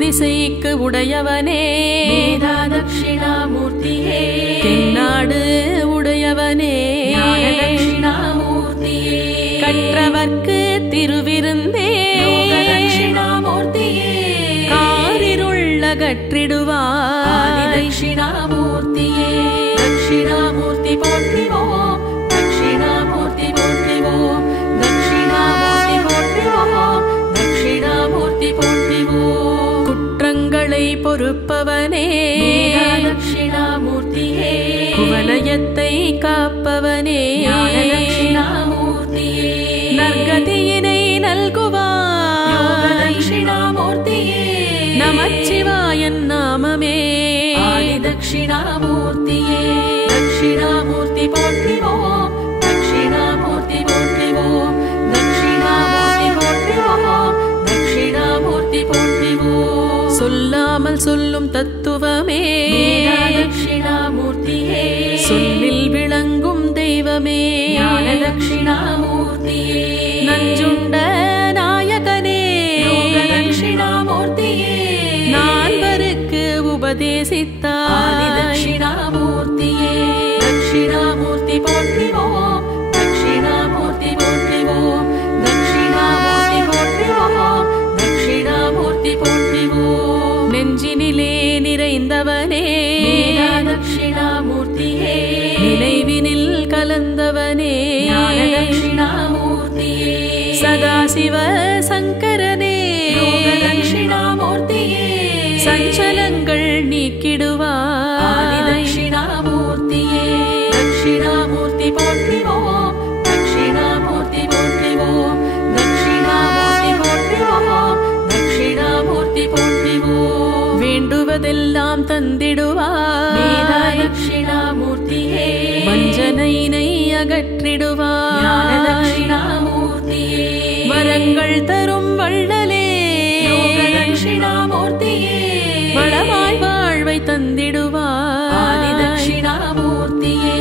திசைக்கு உடையவனே தட்சிணாமூர்த்தியே தென்னாடு உடையவனே தட்சிணாமூர்த்தியே கற்றவர்க்கு திருவிருந்தே தட்சிணாமூர்த்தியே காரிருள்ள கற்றிடுவாய் தட்சிணாமூர்த்தியே தட்சிணாமூர்த்தி போற்றிவோம் தட்சிணாமூர்த்தி போற்றிவோம் தட்சிணாமூர்த்தி போற்றிவோம் தட்சிணாமூர்த்தி போற்றிவோம் குற்றங்களை பொறுப்பவனே தட்சிணாமூர்த்தியே குவலயத்தை காப்பவனே தட்சிணாமூர்த்தியே நற்கதியினை நல்குவாய் தட்சிணாமூர்த்தியே நமச்சிவாயன் நாமமே தட்சிணாமூர்த்தியே தட்சிணாமூர்த்தி போற்றிவோம் தட்சிணாமூர்த்தி போற்றிவோம் தட்சிணாமூர்த்தி போற்றிவோம் தட்சிணாமூர்த்தி போற்றிவோம் சொல்லாமல் சொல்லும் தத்துவமே தட்சிணாமூர்த்தியே சொல்லில் விளங்கும் தெய்வமே தட்சிணாமூர்த்தியே நஞ்சுண்ட நாயகனே தட்சிணாமூர்த்தியே நால்வருக்கு உபதேசித்தாய் தட்சிணாமூர்த்தியே தட்சிணாமூர்த்தி போற்றிவோம் தட்சிணாமூர்த்தி போற்றிவோம் தட்சிணாமூர்த்தி போற்றிவோம் தட்சிணாமூர்த்தி போற்றிவோம் நெஞ்சினிலே நிறைந்தவனே தட்சிணாமூர்த்தியே நினைவினில் கலந்தவனே தட்சிணாமூர்த்தியே சதாசிவ சங்கரனே தட்சிணாமூர்த்தியே சஞ்சலங்கள் நீக்கிடுவாய் தட்சிணாமூர்த்தியே தட்சிணாமூர்த்தி போற்றிவோம் தட்சிணாமூர்த்தி போற்றிவோம் தட்சிணாமூர்த்தி போற்றிவோம் தட்சிணாமூர்த்தி போற்றிவோம் வேண்டுவதெல்லாம் தந்திடுவாய் தட்சிணாமூர்த்தியே வஞ்சனையினை அகற்றிடுவாய் தட்சிணாமூர்த்தியே வரங்கள் தரும் வள்ளலே தட்சிணாமூர்த்தியே வளமாய் வாழ்வை தந்திடுவாய் தட்சிணாமூர்த்தியே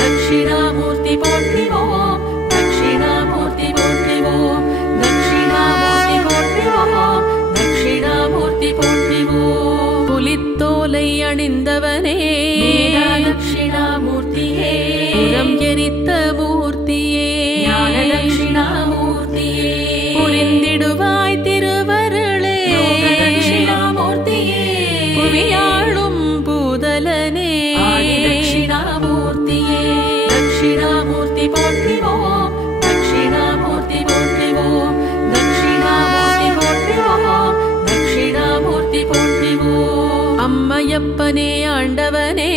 தட்சிணாமூர்த்தி போற்றிவோம் தட்சிணாமூர்த்தி போற்றிவோம் தட்சிணாமூர்த்தி போற்றிவோம் தட்சிணாமூர்த்தி போற்றிவோம் புலித்தோலை அணிந்தவனே தட்சிணாமூர்த்தியே புறம் எரித்த மூர்த்தியே தட்சிணாமூர்த்தியே புரிந்திடுவாய் திருவருளே தட்சிணாமூர்த்தியே புவியாளும் பூதலனே தட்சிணாமூர்த்தியே தட்சிணாமூர்த்தி போற்றிவோம் தட்சிணாமூர்த்தி போற்றிவோம் தட்சிணாமூர்த்தி போற்றிவோம் தட்சிணாமூர்த்தி போற்றிவோம் அம்மையப்பனே ஆண்டவனே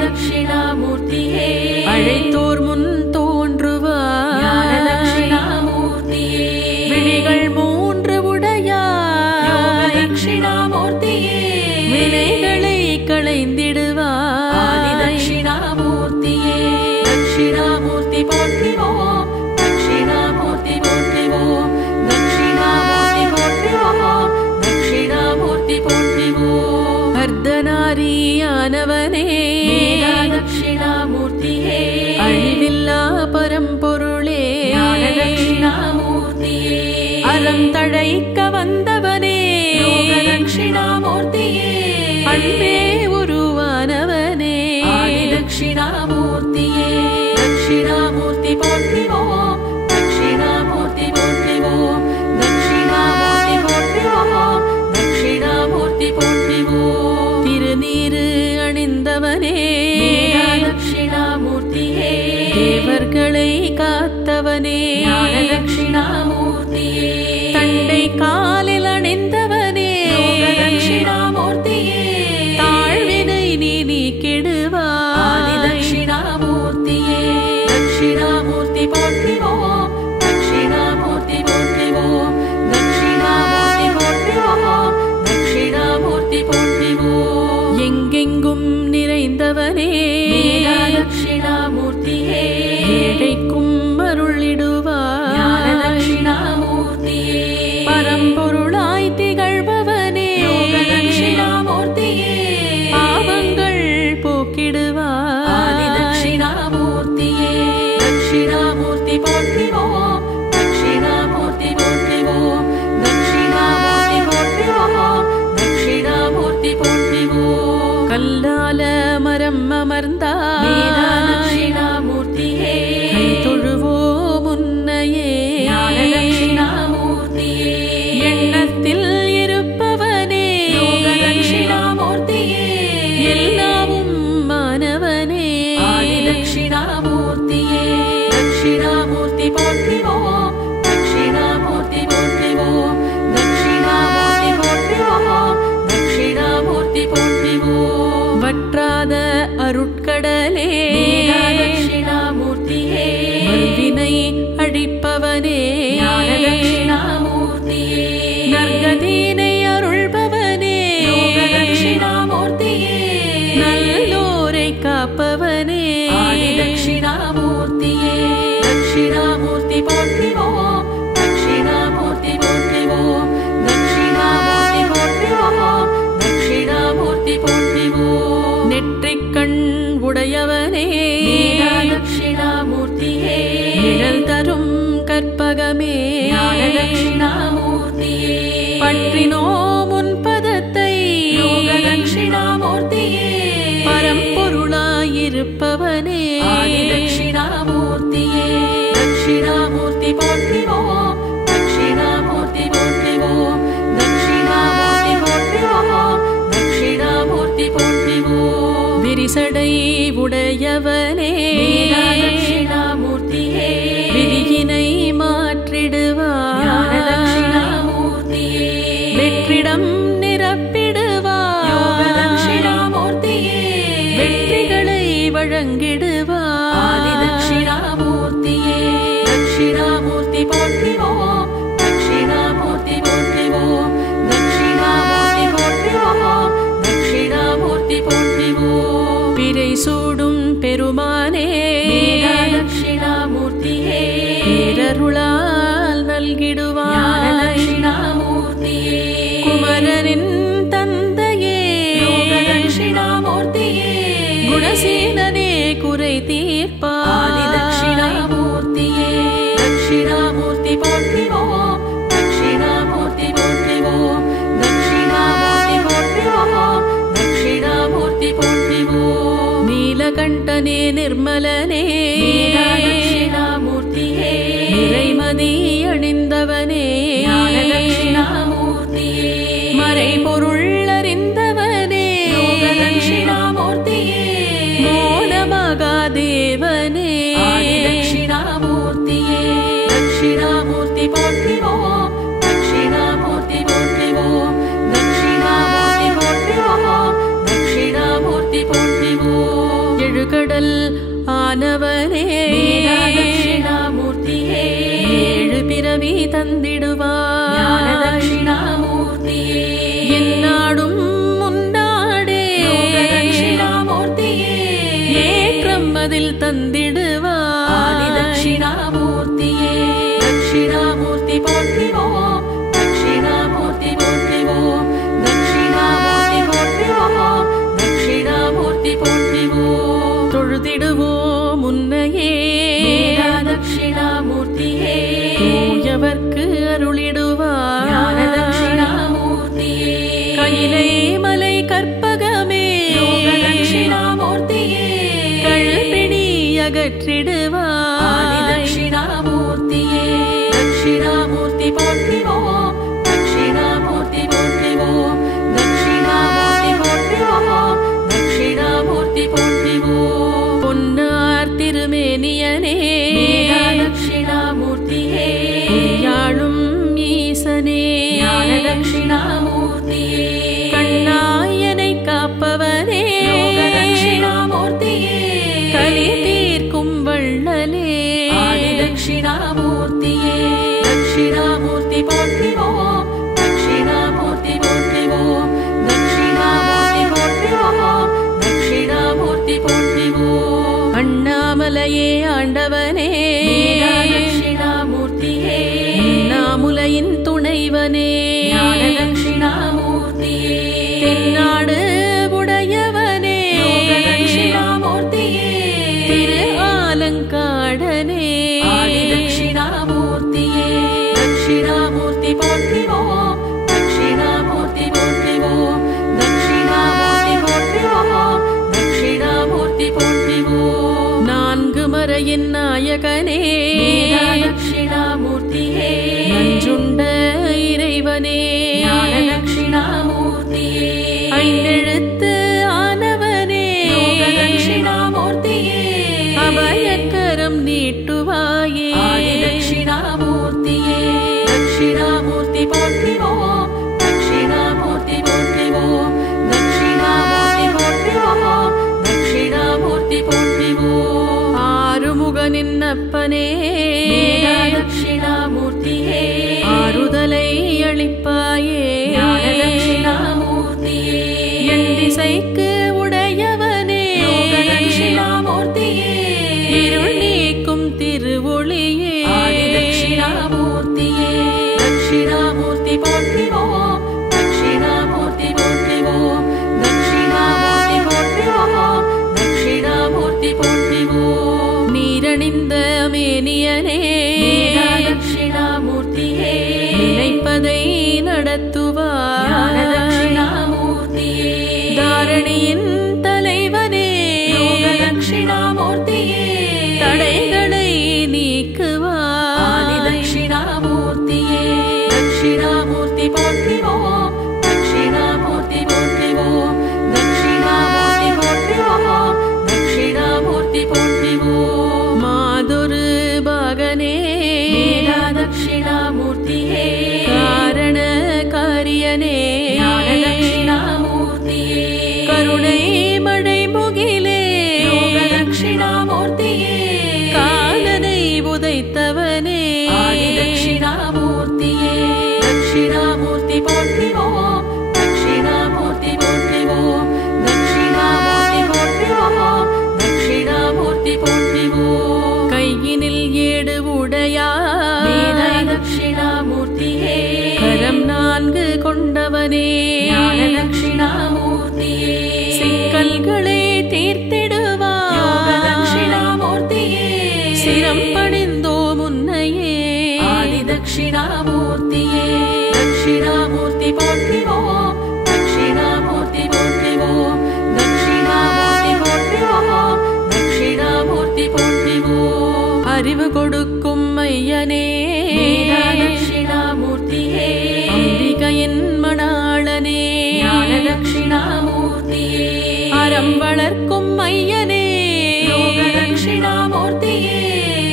தட்சிணாமூர்த்தியே அழைத்தோர் முன் தோன்றுவாய் தட்சிணாமூர்த்தியே விழிகள் மூன்று உடையாய் தட்சிணாமூர்த்தியே வினைகளை களைந்திடுவாய் தட்சிணாமூர்த்தியே தட்சிணாமூர்த்தி போற்றிவோம் தட்சிணாமூர்த்தி போற்றிவோம் தட்சிணாமூர்த்தி போற்றிவோம் தட்சிணாமூர்த்தி போற்றிவோம் அர்த்தநாரியானவனே தட்சிணாமூர்த்தியே அழிவில்லா பரம்பொருளே தட்சிணாமூர்த்தியே அறம் தழைக்க வந்தவனே தட்சிணாமூர்த்தியே அன்பே உருவானவனே தட்சிணாமூர்த்தியே தட்சிணாமூர்த்தி போற்றிவோம் தட்சிணாமூர்த்தி போற்றிவோம் தட்சிணாமூர்த்தி போற்றிவோம் தட்சிணாமூர்த்தி போற்றிவோம் திருநீரு அணிந்தவனே தட்சிணாமூர்த்தியே தேவர்களை காத்தவனே தட்சிணாமூர்த்தியே தன் தட்சிணாமூர்த்தி போற்றிவோம். கல்லால மரம் அமர்ந்தாய் தட்சிணாமூர்த்தியே கை தொழுவோம் உன்னையே. ஞான தட்சிணாமூர்த்தியே எண்ணத்தில் இருப்பவனே தட்சிணாமூர்த்தியே எல்லாமும் மாணவனே. ஆதி தட்சிணாமூர்த்தியே தட்சிணாமூர்த்தி போற்றிவோம். தட்சிணாமூர்த்தி போற்றிவோம். தட்சிணாமூர்த்தி போற்றிவோம். தட்சிணாமூர்த்தி போற்றிவோம். வற்றாத அருட்கடலே தட்சிணாமூர்த்தியே வல்வினை அழிப்பவனே. ஞான தட்சிணாமூர்த்தியே நற்கதியினை அருள்பவனே. தட்சிணாமூர்த்தியே நல்லோரை காப்பவனே. ஆதி தட்சிணாமூர்த்தியே தட்சிணாமூர்த்தி போற்றிவோம். தட்சிணாமூர்த்தி போற்றிவோம். தட்சிணாமூர்த்தி போற்றிவோம். தட்சிணாமூர்த்தி போற்றிவோம். நெற்றிக்கண் உடையவனே தட்சிணாமூர்த்தியே நிழல் தரும் கற்பகமே. ஞான தட்சிணாமூர்த்தியே பற்றினோம் உன் பதத்தை தட்சிணாமூர்த்தியே பரம்பொருளாயிருப்பவனே. ஆதி தட்சிணாமூர்த்தியே தட்சிணாமூர்த்தி போற்றிவோம். தட்சிணாமூர்த்தி போற்றிவோம். தட்சிணாமூர்த்தி போற்றிவோம். தட்சிணாமூர்த்தி போற்றிவோம். விரிசடை உடையவனே தட்சிணாமூர்த்தியே விதியினை மாற்றிடுவாய். ஞான தட்சிணாமூர்த்தியே வெற்றிடம் நிரப்பிடுவாய். தட்சிணாமூர்த்தியே வெற்றிகளை வழங்கிடுவாய். ஆதி தட்சிணாமூர்த்தியே தட்சிணாமூர்த்தி போற்றிவோம். தட்சிணாமூர்த்தி போற்றிவோம். தட்சிணாமூர்த்தி போற்றிவோம். தட்சிணாமூர்த்தி போற்றிவோம். பிறை சூடும் பெருமானே தட்சிணாமூர்த்தியே பேரருளால் நல்கிடுவாய். தட்சிணாமூர்த்தியே குமரனின் தந்தையே தட்சிணாமூர்த்தியே குணசீலனே குறை தீர்ப்பாய். ஆதி தட்சிணாமூர்த்தியே தட்சிணாமூர்த்தி போற்றிவோம். தட்சிணாமூர்த்தி போற்றிவோம். தட்சிணாமூர்த்தி போற்றிவோம். தட்சிணாமூர்த்தி போற்றிவோம். நீலகண்டனே நிர்மலனே தட்சிணாமூர்த்தியே நிறைமதி அணிந்தவனே. ஞான தட்சிணாமூர்த்தியே மறைபொருள் அறிந்தவனே. தட்சிணாமூர்த்தியே மோனமகாதேவனே. ஆதி தட்சிணாமூர்த்தியே தட்சிணாமூர்த்தி போற்றிவோம். தட்சிணாமூர்த்தி போற்றிவோம். தட்சிணாமூர்த்தி போற்றிவோம். தட்சிணாமூர்த்தி போற்றிவோம். எழுகடல் ஆனவனே தட்சிணாமூர்த்தியே ஏழு பிறவி தந்திடுவாய். ஞான தட்சிணாமூர்த்தியே என்னாடும் முன்னாடே தட்சிணாமூர்த்தியே ஏற்றம் அதில் தந்திடுவாய். ஆதி தட்சிணாமூர்த்தியே தட்சிணாமூர்த்தி போற்றிவோம். தட்சிணாமூர்த்தி போற்றிவோம். தட்சிணாமூர்த்தி போற்றிவோம். தட்சிணாமூர்த்தி போற்றிவோம். தொழுதிடுவோம் உன்னையே தட்சிணாமூர்த்தியே தூயவர்க்கு ஞான அருளிடுவாய். தட்சிணாமூர்த்தியே கையிலை மலை கற்பகமே தட்சிணாமூர்த்தியே கழ்பிணி ஆதி அகற்றிடுவாய். தட்சிணாமூர்த்தியே தட்சிணாமூர்த்தி போற்றிவோம். தட்சிணாமூர்த்தி போற்றிவோம். தட்சிணாமூர்த்தி போற்றிவோம். தட்சிணாமூர்த்தி போற்றிவோம். பொன்னார் திருமேனியனே தட்சிணாமூர்த்தியே யாழும் ஈசனே. ஞான தட்சிணாமூர்த்தியே கண்ணாயனை காப்பவனே தட்சிணாமூர்த்தியே கலி தீர்க்கும் வள்ளலே. ஆதி தட்சிணாமூர்த்தியே தட்சிணாமூர்த்தி போற்றிவோம். தட்சிணாமூர்த்தி போற்றிவோம். தட்சிணாமூர்த்தி போற்றிவோம். தட்சிணாமூர்த்தி போற்றிவோம். அண்ணாமலையே ஆண்டவனே தட்சிணாமூர்த்தியே அண்ணாமுலையின் துணைவனே. ஞான தட்சிணாமூர்த்தியே தென்னாடு உடையவனே தட்சிணாமூர்த்தியே திரு ஆலங்காடனே. ஆதி தட்சிணாமூர்த்தியே தட்சிணாமூர்த்தி போற்றிவோம். தட்சிணாமூர்த்தி போற்றிவோம். தட்சிணாமூர்த்தி நாயகனே தட்சிணாமூர்த்தியே நஞ்சுண்ட இறைவனே ஞான தட்சிணாமூர்த்தியே ஐந்தெழுத்து ஆனவனே தட்சிணாமூர்த்தியே அபயக்கரம் நீட்டுவாயே ஆதி தட்சிணாமூர்த்தியே தட்சிணாமூர்த்தி போற்றிவோம் தட்சிணாமூர்த்தி போற்றிவோம் தட்சிணாமூர்த்தி போற்றிவோம் தட்சிணாமூர்த்தி போற்றிவோம் ஆறுமுகனின்னப்பனே தட்சிணாமூர்த்தியே ஆறுதலை அளிப்பாயே ஞான தட்சிணாமூர்த்தியே என் திசைக்கு உடையவனே தட்சிணாமூர்த்தியே இருள் நீக்கும் திருவொளியே ஆதி தட்சிணாமூர்த்தியே தட்சிணாமூர்த்தி போற்றிவோம் தட்சிணாமூர்த்தி போற்றிவோம் தட்சிணாமூர்த்தி போற்றிவோம் தட்சிணாமூர்த்தி போற்றிவோம் நீரணிந்த மேனியனே தட்சிணாமூர்த்தியே நினைப்பதை நடத்துவாய் ஞான தட்சிணாமூர்த்தியே தாரணியின் தலைவனே தட்சிணாமூர்த்தியே தடைகளை நீக்குவாய் ஆதி தட்சிணாமூர்த்தியே தட்சிணாமூர்த்தி போற்றிவோம் தட்சிணாமூர்த்தி போற்றிவோம் தட்சிணாமூர்த்தி போற்றிவோம் தட்சிணாமூர்த்தி போற்றிவோம் மாதொரு பாகனே தட்சிணாமூர்த்தியே காரண காரியனே ஞான தட்சிணாமூர்த்தியே கருணை மழை முகிலே தட்சிணாமூர்த்தியே காலனை உதைத்தவனே ஆதி தட்சிணாமூர்த்தியே தட்சிணாமூர்த்தி போற்றிவோம் தட்சிணாமூர்த்தி போற்றிவோம் தட்சிணாமூர்த்தி போற்றிவோம் தட்சிணாமூர்த்தி போற்றிவோம் கையினில் ஏடு உடையாய் தட்சிணாமூர்த்தியே கரம் 4 கொண்டவனே ஞான தட்சிணாமூர்த்தியே சிக்கல்களை தீர்த்திடுவாய் தட்சிணாமூர்த்தியே சிரம் பணிந்தோ முன்னையே ஆதி தட்சிணாமூர்த்தியே தட்சிணாமூர்த்தி போற்றிவோம் தட்சிணாமூர்த்தி போற்றிவோம் தட்சிணாமூர்த்தி போற்றிவோம் தட்சிணாமூர்த்தி போற்றிவோம் அறிவு கொடுக்கும் ஐயனே தட்சிணாமூர்த்தியே அம்பிகையின் மணாளனே ஞான தட்சிணாமூர்த்தியே அறம் வளர்க்கும் ஐயனே தட்சிணாமூர்த்தியே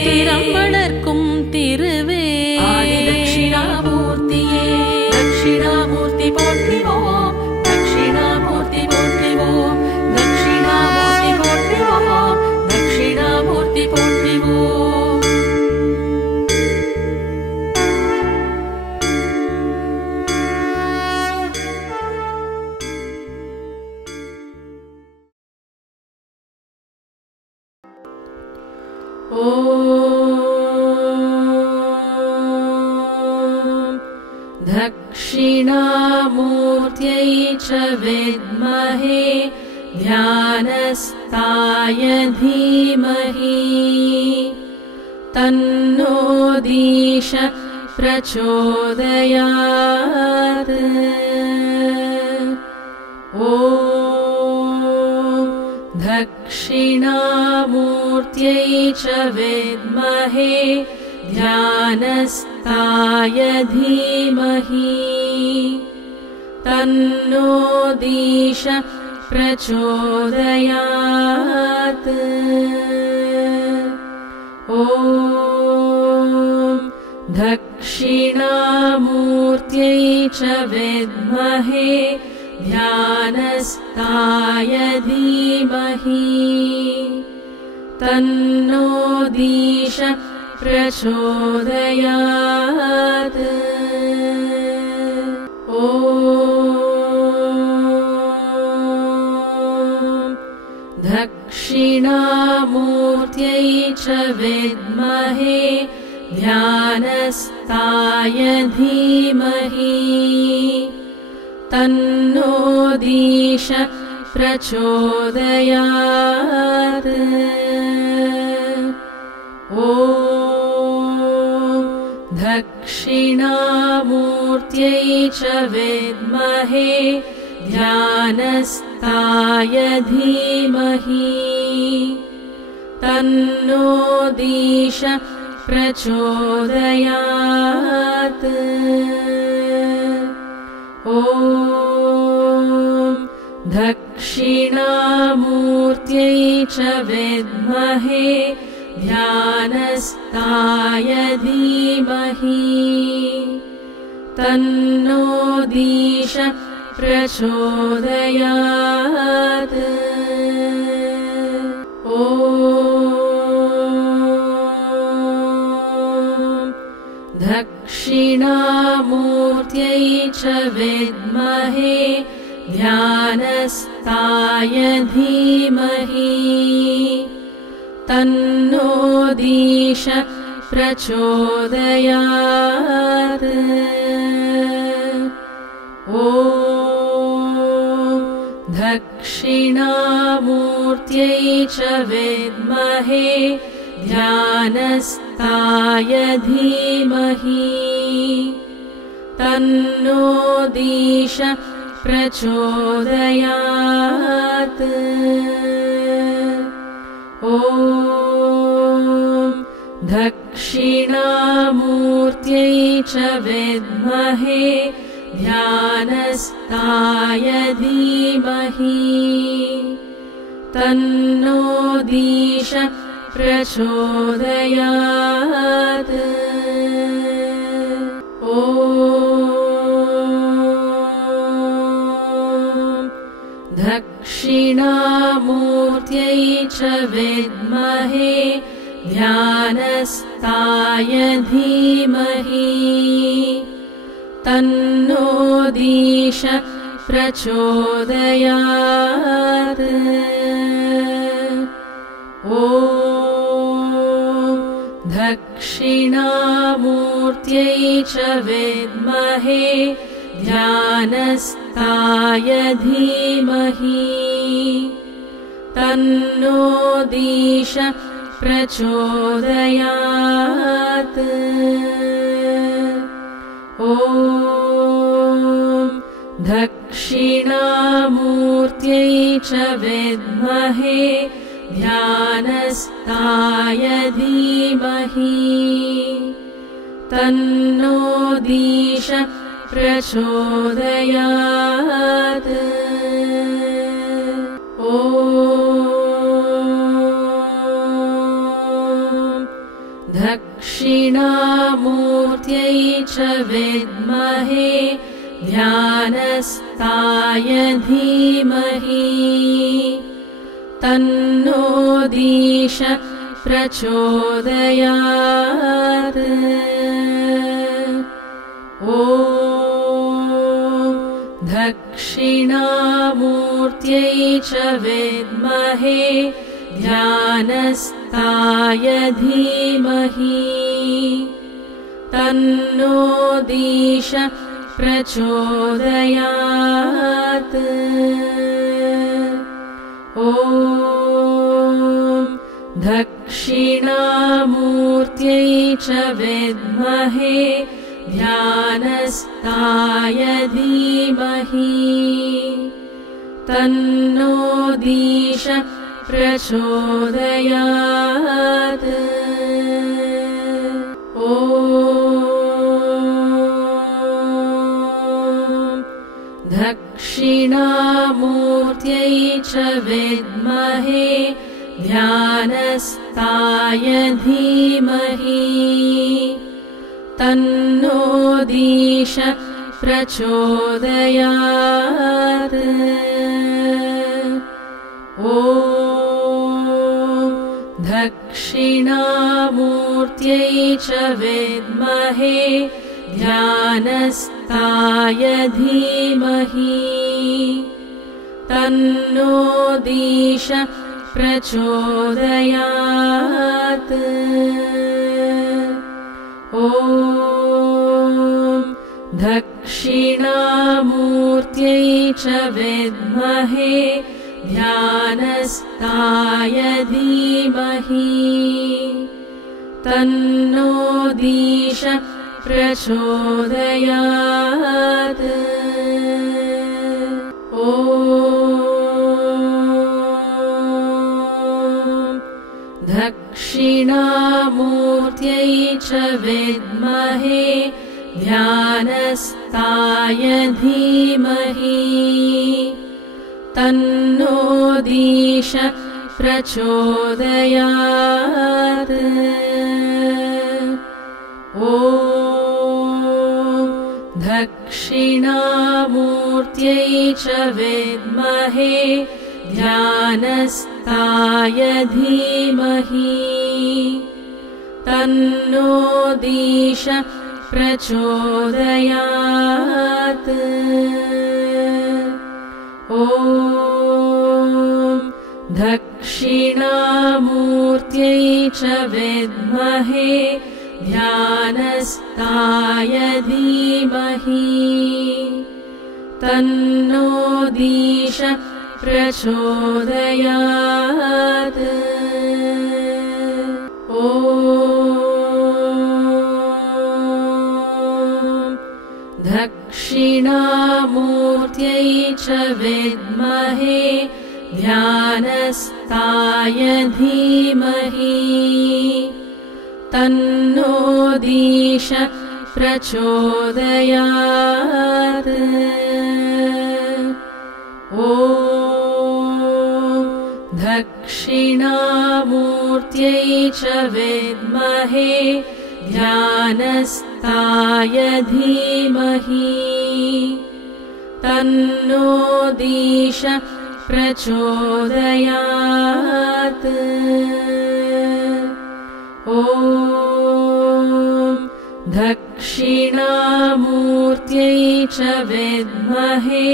திறம் வளர்க்கும் திருவே ஆதி தட்சிணாமூர்த்தியே தட்சிணாமூர்த்தி போற்றிவோம் தட்சிணாமூர்த்தி போற்றிவோம் தட்சிணாமூர்த்தி போற்றிவோம் தட்சிணாமூர்த்தி போற்றிவோம் दक्षिणामूर्त्यै च विद्महे ध्यानस्ताय धीमहि तन्नो दीश प्रचोदयात् ॐ दक्षिणामूर्त्यै च विद्महे ध्यानस्ताय धीमहि तन्नो दीश प्रचोदयात् ॐ दक्षिणामूर्त्यै च विद्महे ध्यानस्ताय धीमहि तन्नो दीश प्रचोदयात् ॐ दक्षिणामूर्त्यै च विद्महे ध्यानस्ताय धीमहि तन्नो दीश प्रचोदयात् ॐ दक्षिणामूर्त्यै च विद्महे ध्यानस्ताय धीमहि तन्नो दीश प्रचोदयात्। ॐ दक्षिणामूर्त्यै च विद्महे ध्यानस्थाय धीमहि तन्नो दीश प्रचोदयात्। ॐ दक्षिणामूर्त्यै च विद्महे ध्यानस्थाय धीमहि तन्नो दीश प्रचोदयात्। ॐ दक्षिणामूर्त्यै च विद्महे ध्यानस्थाय धीमहि तन्नो दीश प्रचोदयात्। ॐ दक्षिणामूर्त्यै च विद्महे ध्यानस्थाय धीमहि तन्नो दीश प्रचोदयात्। ॐ दक्षिणामूर्त्यै च विद्महे ध्यानस्थाय धीमहि तन्नो दीश प्रचोदयात्। ॐ दक्षिणामूर्त्यै च विद्महे ध्यानस्थाय धीमहि तन्नो दीश प्रचोदयात्। ॐ दक्षिणामूर्त्यै च विद्महे ध्यानस्थाय धीमहि तन्नो दीश प्रचोदयात्। ॐ दक्षिणामूर्त्यै च विद्महे ध्यानस्थाय धीमहि तन्नो दीश प्रचोदयात्। ॐ दक्षिणामूर्त्यै च विद्महे ध्यानस्थाय धीमहि तन्नो दीश प्रचोदयात्। ॐ दक्षिणामूर्त्यै च विद्महे ध्यानस्थाय धीमहि तन्नो दीश प्रचोदयात्। ॐ दक्षिणामूर्त्यै च विद्महे ध्यानस्थाय धीमहि तन्नो दीश प्रचोदयात्। ॐ दक्षिणामूर्त्यै च विद्महे ध्यानस्थाय धीमहि तन्नो दीश प्रचोदयात्। ॐ दक्षिणामूर्त्यै च विद्महे ध्यानस्थाय धीमहि तन्नो दीश प्रचोदयात्। ॐ दक्षिणामूर्त्यै च विद्महे ध्यानस्थाय धीमहि तन्नो दीश प्रचोदयात् ॐ दक्षिणामूर्त्यै च विद्महे ध्यानस्थाय धीमहि तन्नो दीश प्रचोदयात् ॐ दक्षिणामूर्त्यै च विद्महे ध्यानस्थाय धीमहि तन्नो दीश प्रचोदयात् ॐ दक्षिणामूर्त्यै च विद्महे ध्यानस्थाय धीमहि तन्नो दीश प्रचोदयात् ॐ दक्षिणामूर्त्यै च विद्महे ध्यानस्थाय धीमहि तन्नो दीश प्रचोदयात् ॐ दक्षिणामूर्त्यै च विद्महे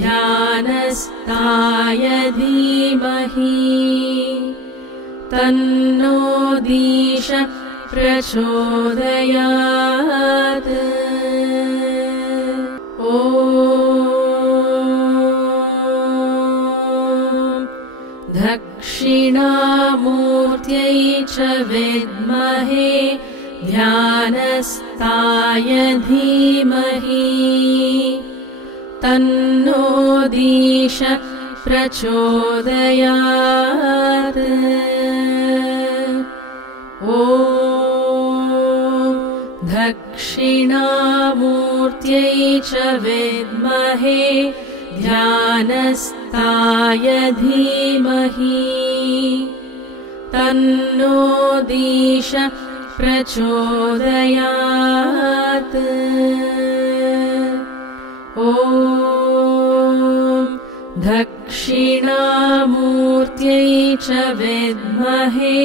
ध्यानस्थाय धीमहि तन्नो दीश प्रचोदयात् ॐ दक्षिणामूर्त्यै च विद्महे ध्यानस्थाय धीमहि तन्नो दीश प्रचोदयात् ॐ दक्षिणामूर्त्यै च विद्महे ध्यानस्थाय धीमहि तन्नो दीश प्रचोदयात् ॐ दक्षिणामूर्त्यै च विद्महे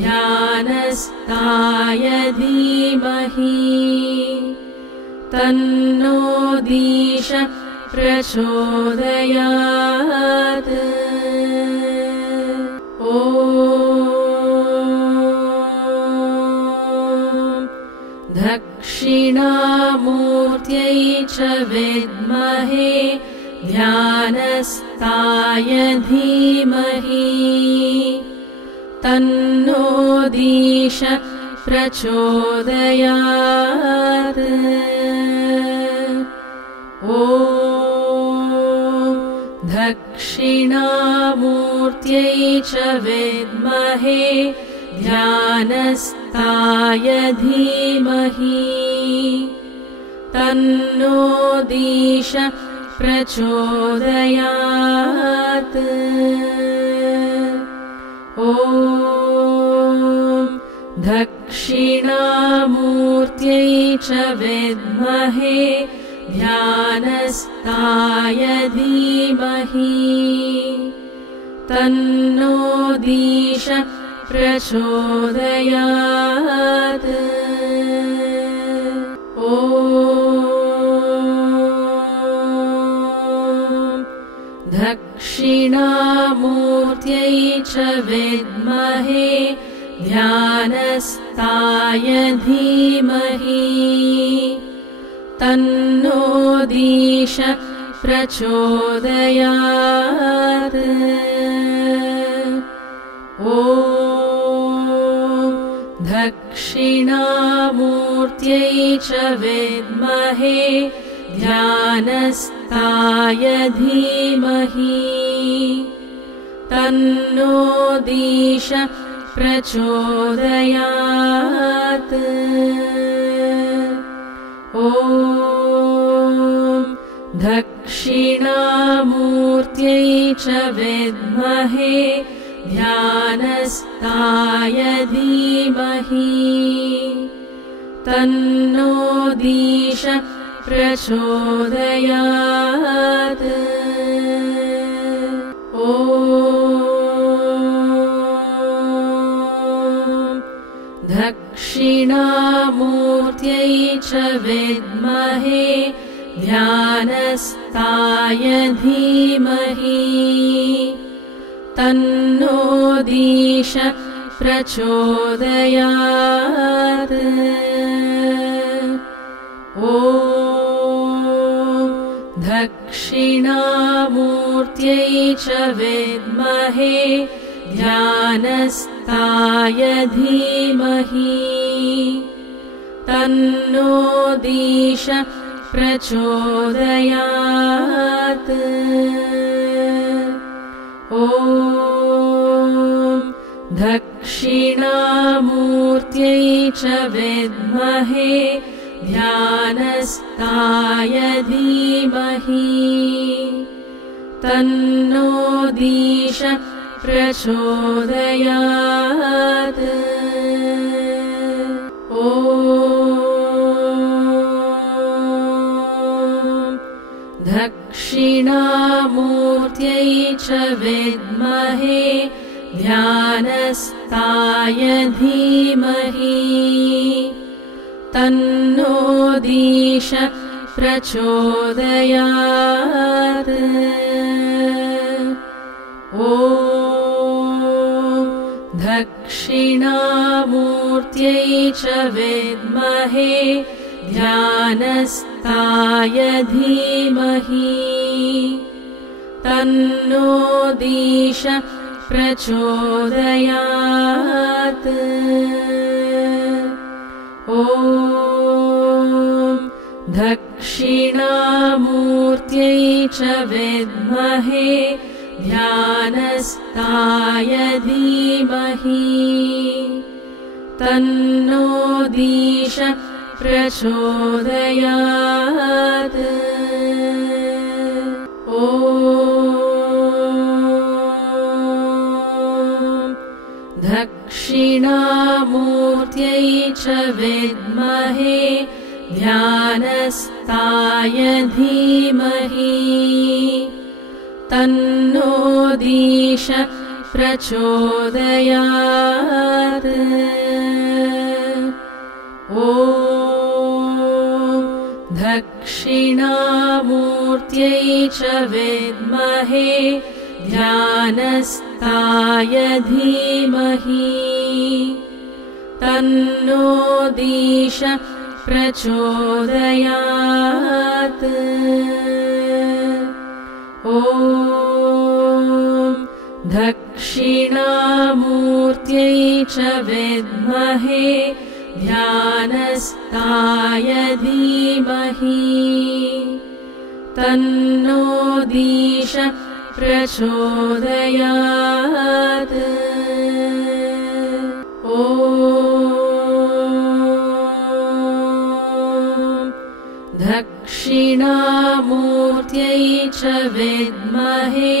ध्यानस्थाय धीमहि तन्नो दीश प्रचोदयात् ॐ दक्षिणामूर्त्यै च विद्महे ध्यानस्थाय धीमहि तन्नो दीश प्रचोदयात् ॐ दक्षिणामूर्त्यै च विद्महे ध्यानस्थाय धीमहि तन्नो दीश प्रचोदयात् ॐ दक्षिणामूर्त्यै च विद्महे ध्यानस्थाय धीमहि तन्नो दीश प्रचोदयात् ॐ दक्षिणामूर्त्यै च विद्महे ध्यानस्थाय धीमहि तन्नो दीश प्रचोदयात् ॐ दक्षिणामूर्त्यै च विद्महे ध्यानस्थाय धीमहि तन्नो दीश प्रचोदयात् ॐ दक्षिणामूर्त्यै च विद्महे ध्यानस्थाय धीमहि तन्नो दीश प्रचोदयात् ॐ दक्षिणामूर्त्यै च विद्महे ध्यानस्थाय धीमहि तन्नो दीश प्रचोदयात् ॐ दक्षिणामूर्त्यै च विद्महे ध्यानस्थाय धीमहि तन्नो दीश प्रचोदयात् ॐ दक्षिणामूर्त्यै च विद्महे ध्यानस्थाय धीमहि तन्नो दीश प्रचोदयात् ॐ दक्षिणामूर्त्यै च विद्महे ध्यानस्थाय धीमहि तन्नो दीश प्रचोदयात् ॐ दक्षिणामूर्त्यै च विद्महे ध्यानस्थाय धीमहि तन्नो दीश प्रचोदयात् ॐ दक्षिणामूर्त्यै च विद्महे ध्यानस्थाय धीमहि तन्नो दीश प्रचोदयात् ॐ दक्षिणामूर्त्यै च विद्महे ध्यानस्थाय धीमहि तन्नो दीश प्रचोदयात् ॐ दक्षिणामूर्त्यै च विद्महे ध्यानस्थाय धीमहि तन्नो दीश प्रचोदयात् ॐ दक्षिणामूर्त्यै च विद्महे ध्यानस्थाय धीमहि तन्नो दीश प्रचोदयात् ॐ दक्षिणामूर्त्यै च विद्महे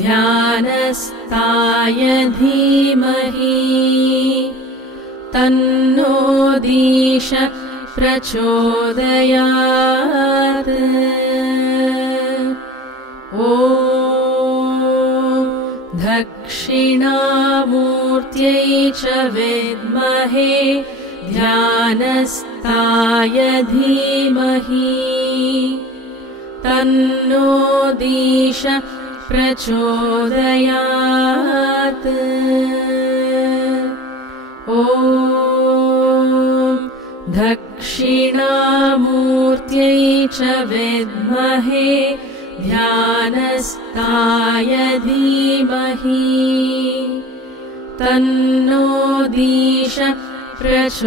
ध्यानस्थाय धीमहि तन्नो दीश प्रचोदयात् ॐ दक्षिणामूर्त्यै च विद्महे ध्यानस्थाय धीमहि तन्नो दीश प्रचोदयात् ॐ दक्षिणामूर्त्यै च विद्महे ध्यानस्थाय धीमहि तन्नो दीश प्रचोदयात्